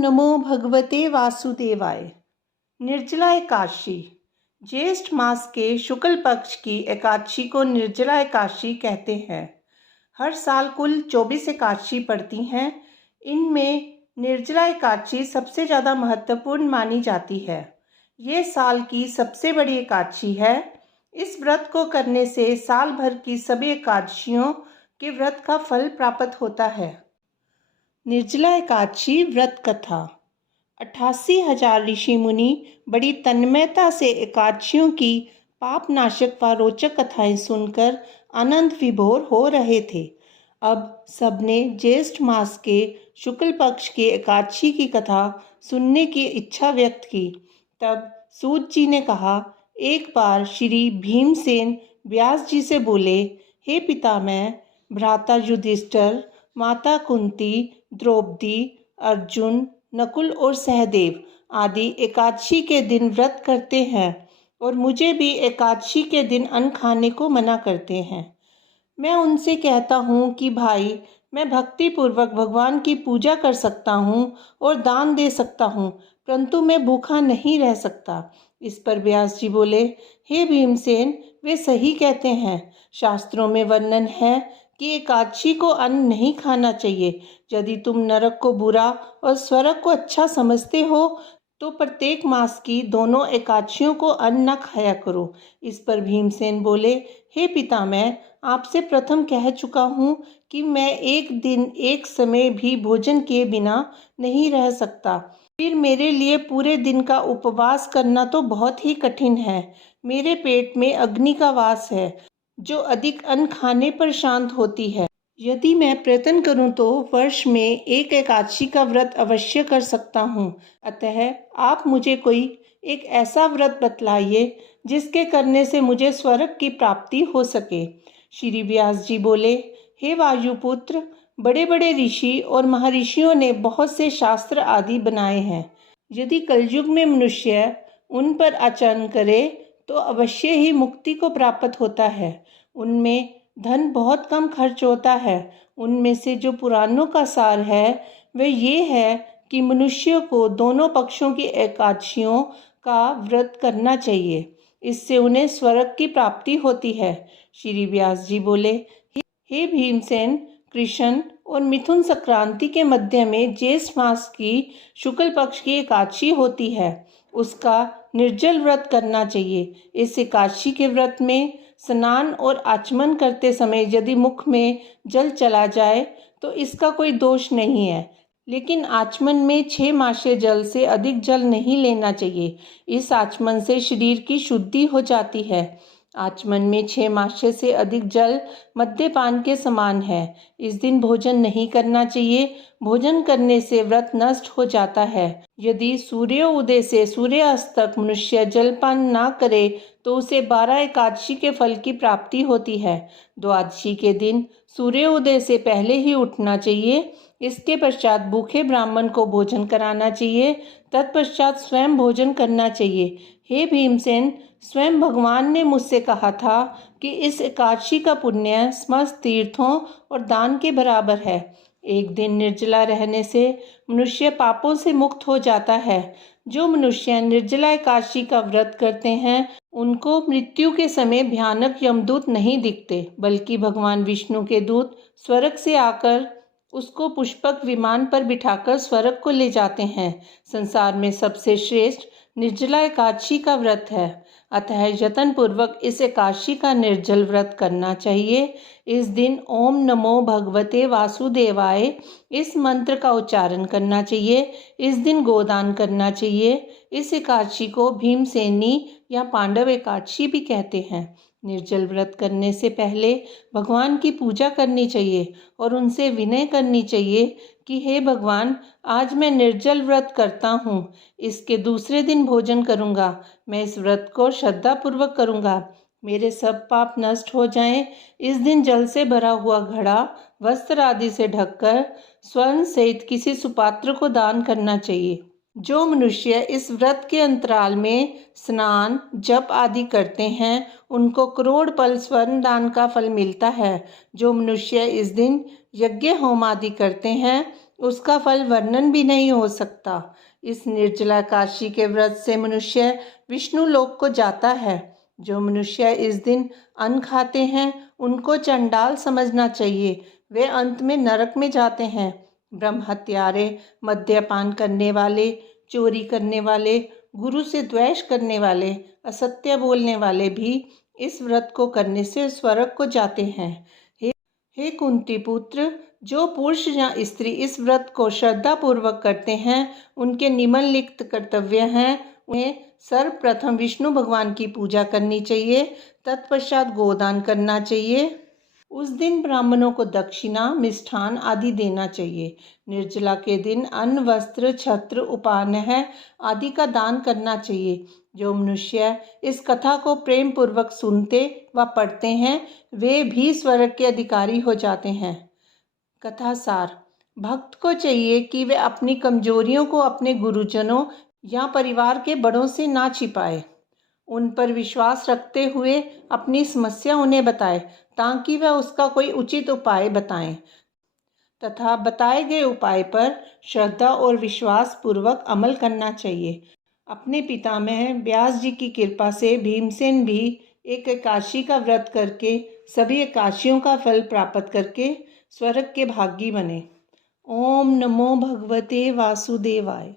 नमो भगवते वासुदेवाय। निर्जला एकादशी। ज्येष्ठ मास के शुक्ल पक्ष की एकादशी को निर्जला एकादशी कहते हैं। हर साल कुल 24 एकादशी पड़ती हैं। इनमें निर्जला एकादशी सबसे ज़्यादा महत्वपूर्ण मानी जाती है। ये साल की सबसे बड़ी एकादशी है। इस व्रत को करने से साल भर की सभी एकादशियों के व्रत का फल प्राप्त होता है। निर्जला एकादशी व्रत कथा। 88,000 ऋषि मुनि बड़ी तन्मयता से एकादशियों की पापनाशक व रोचक कथाएं सुनकर आनंद विभोर हो रहे थे। अब सबने ज्येष्ठ मास के शुक्ल पक्ष की एकादशी की कथा सुनने की इच्छा व्यक्त की। तब सूत जी ने कहा, एक बार श्री भीमसेन व्यास जी से बोले, हे पितामह, भ्राता युधिष्ठिर, माता कुंती, द्रौपदी, अर्जुन, नकुल और सहदेव आदि एकादशी के दिन व्रत करते हैं और मुझे भी एकादशी के दिन अन्न खाने को मना करते हैं। मैं उनसे कहता हूँ कि भाई, मैं भक्ति पूर्वक भगवान की पूजा कर सकता हूँ और दान दे सकता हूँ, परंतु मैं भूखा नहीं रह सकता। इस पर व्यास जी बोले, हे भीमसेन, वे सही कहते हैं। शास्त्रों में वर्णन है कि एकादशी को अन्न नहीं खाना चाहिए। यदि तुम नरक को बुरा और स्वर्ग को अच्छा समझते हो तो प्रत्येक मास की दोनों एकादशियों को अन्न न खाया करो। इस पर भीमसेन बोले, हे पितामह, आपसे प्रथम कह चुका हूँ कि मैं एक दिन एक समय भी भोजन किए बिना नहीं रह सकता। फिर मेरे लिए पूरे दिन का उपवास करना तो बहुत ही कठिन है। मेरे पेट में अग्नि का वास है जो अधिक अन्न खाने पर शांत होती है। यदि मैं प्रयत्न करूं तो वर्ष में एक एकादशी का व्रत अवश्य कर सकता हूं। अतः आप मुझे कोई एक ऐसा व्रत बतलाइए जिसके करने से मुझे स्वर्ग की प्राप्ति हो सके। श्री व्यास जी बोले, हे वायुपुत्र, बड़े बड़े ऋषि और महर्षियों ने बहुत से शास्त्र आदि बनाए हैं। यदि कलयुग में मनुष्य उन पर आचरण करे तो अवश्य ही मुक्ति को प्राप्त होता है। उनमें धन बहुत कम खर्च होता है। उनमें से जो पुराणों का सार है वह ये है कि मनुष्य को दोनों पक्षों की एकादशियों का व्रत करना चाहिए। इससे उन्हें स्वर्ग की प्राप्ति होती है। श्री व्यास जी बोले, हे भीमसेन, कृष्ण और मिथुन संक्रांति के मध्य में ज्येष्ठ मास की शुक्ल पक्ष की एकादशी होती है। उसका निर्जल व्रत करना चाहिए। इस एकादशी के व्रत में स्नान और आचमन करते समय यदि मुख में जल चला जाए तो इसका कोई दोष नहीं है, लेकिन आचमन में 6 मासे जल से अधिक जल नहीं लेना चाहिए। इस आचमन से शरीर की शुद्धि हो जाती है। आचमन में 6 मासे से अधिक जल मद्यपान के समान है। इस दिन भोजन नहीं करना चाहिए। भोजन करने से व्रत नष्ट हो जाता है। यदि सूर्योदय से सूर्यास्त तक मनुष्य जलपान ना करे तो उसे 12 एकादशी के फल की प्राप्ति होती है। द्वादशी के दिन सूर्योदय से पहले ही उठना चाहिए। इसके पश्चात भूखे ब्राह्मण को भोजन कराना चाहिए। तत्पश्चात स्वयं भोजन करना चाहिए। हे भीमसेन, स्वयं भगवान ने मुझसे कहा था कि इस एकादशी का पुण्य समस्त तीर्थों और दान के बराबर है। एक दिन निर्जला रहने से मनुष्य पापों से मुक्त हो जाता है। जो मनुष्य निर्जला एकादशी का व्रत करते हैं उनको मृत्यु के समय भयानक यमदूत नहीं दिखते, बल्कि भगवान विष्णु के दूत स्वर्ग से आकर उसको पुष्पक विमान पर बिठाकर स्वर्ग को ले जाते हैं। संसार में सबसे श्रेष्ठ निर्जला एकादशी का व्रत है। अतः यत्न पूर्वक इस एकादशी का निर्जल व्रत करना चाहिए। इस दिन ओम नमो भगवते वासुदेवाय इस मंत्र का उच्चारण करना चाहिए। इस दिन गोदान करना चाहिए। इस एकादशी को भीमसेनी या पांडव एकादशी भी कहते हैं। निर्जल व्रत करने से पहले भगवान की पूजा करनी चाहिए और उनसे विनय करनी चाहिए कि हे भगवान, आज मैं निर्जल व्रत करता हूँ। इसके दूसरे दिन भोजन करूँगा। मैं इस व्रत को श्रद्धापूर्वक करूँगा। मेरे सब पाप नष्ट हो जाएं। इस दिन जल से भरा हुआ घड़ा वस्त्र आदि से ढककर स्वर्ण सहित किसी सुपात्र को दान करना चाहिए। जो मनुष्य इस व्रत के अंतराल में स्नान, जप आदि करते हैं उनको करोड़ पल स्वर्ण दान का फल मिलता है। जो मनुष्य इस दिन यज्ञ होम आदि करते हैं उसका फल वर्णन भी नहीं हो सकता। इस निर्जला एकादशी के व्रत से मनुष्य विष्णु लोक को जाता है। जो मनुष्य इस दिन अन्न खाते हैं उनको चंडाल समझना चाहिए, वे अंत में नरक में जाते हैं। ब्रह्म हत्यारे, मद्यपान करने वाले, चोरी करने वाले, गुरु से द्वेष करने वाले, असत्य बोलने वाले भी इस व्रत को करने से स्वर्ग को जाते हैं। हे कुंती पुत्र, जो पुरुष या स्त्री इस व्रत को श्रद्धा पूर्वक करते हैं उनके निम्नलिखित कर्तव्य हैं। उन्हें सर्वप्रथम विष्णु भगवान की पूजा करनी चाहिए, तत्पश्चात गोदान करना चाहिए। उस दिन ब्राह्मणों को दक्षिणा, मिष्ठान आदि देना चाहिए। निर्जला के दिन अन्न, वस्त्र, छत्र, उपान्ह आदि का दान करना चाहिए। जो मनुष्य इस कथा को प्रेम पूर्वक सुनते व पढ़ते हैं वे भी स्वर्ग के अधिकारी हो जाते हैं। कथा सार: भक्त को चाहिए कि वे अपनी कमजोरियों को अपने गुरुजनों या परिवार के बड़ों से ना छिपाए, उन पर विश्वास रखते हुए अपनी समस्या उन्हें बताए ताकि वह उसका कोई उचित उपाय बताएं तथा बताए गए उपाय पर श्रद्धा और विश्वास पूर्वक अमल करना चाहिए। अपने पितामह व्यास जी की कृपा से भीमसेन भी एक एकादशी का व्रत करके सभी एकादशियों का फल प्राप्त करके स्वर्ग के भागी बने। ओम नमो भगवते वासुदेवाय।